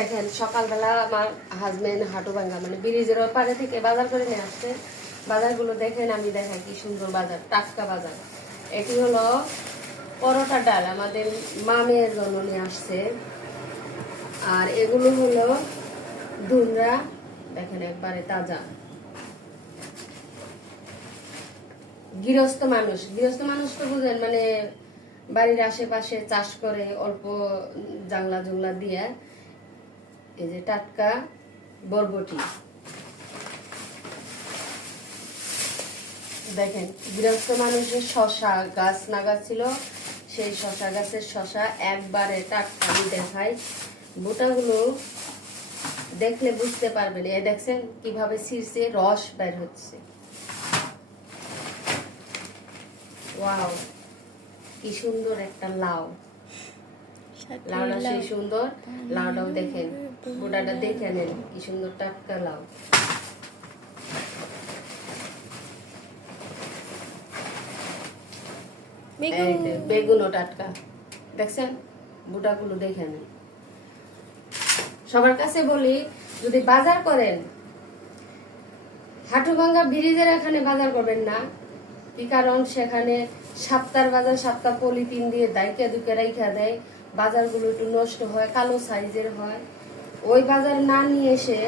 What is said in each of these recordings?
দেখেন সকালবেলা আমার হাজবেন্ড হাটুভাঙ্গা মানে ব্রিজের ওপারে থেকে বাজার করে নিয়ে আসছে। বাজারগুলো দেখেন, আমি দেখাই কি সুন্দর বাজার, টাটকা বাজার। এটি হলো পরোটা ডাল, আমাদের মামের জন্য নিয়ে আসছে। আর এগুলো হলো ধুমরা, দেখেন একবারে তাজা। গৃহস্থ মানুষ তো বুঝেন, মানে বাড়ির আশেপাশে চাষ করে অল্প জাংলা জুংলা দিয়ে। এই যে টাটকা বরবটি, দেখেন গৃহস্থ মানুষের শশা গাছ নাগা ছিল, সেই শশা গাছের শশা একবারে টাটকা। আমি দেখাই, বোটাগুলো দেখলে বুঝতে পারবেন। এই দেখছেন কিভাবে ছিঁড়ছে, রস বের হচ্ছে। ওয়াও, কি সুন্দর একটা লাউ, লাউটা সেই সুন্দর। লাউটাও দেখেন, গোটাটা দেখে নেন কি সুন্দর টাটকা লাউ। বেগুনও টাটকা, দেখছেন বুটাগুলো দেখে নেন। সবার কাছে বলি, যদি বাজার করেন হাটুভাঙ্গা ব্রিজের এখানে বাজার করবেন না। কি কারণ, সেখানে সপ্তাহের বাজার সপ্তাহ পলিথিন দিয়ে দাইকে দুকে রাইখা দেয়, বাজারগুলো একটু নষ্ট হয়, কালো সাইজের হয়। ওই বাজার না নিয়ে এসে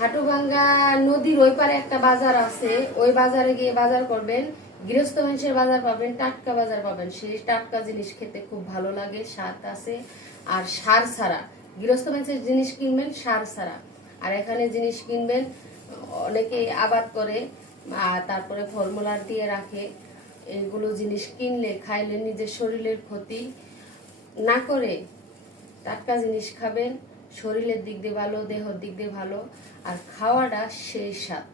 হাটুভাঙ্গা নদীর ওই পারে একটা বাজার আছে, ওই বাজারে গিয়ে বাজার করবেন। গৃহস্থ মানুষের বাজার পাবেন, টাটকা বাজার পাবেন। সেই টাটকা জিনিস খেতে খুব ভালো লাগে, স্বাদ আছে। আর সার ছাড়া, গৃহস্থ মানুষের জিনিস কিনবেন সার ছাড়া। আর এখানে জিনিস কিনবেন, অনেকে আবাদ করে তারপরে ফর্মুলার দিয়ে রাখে। এগুলো জিনিস কিনলে খাইলে নিজের শরীরের ক্ষতি না করে টাটকা জিনিস খাবেন, শরীরের দিক দিয়ে ভালো, দেহর দিক দিয়ে ভালো, আর খাওয়াটা সেই স্বাদ।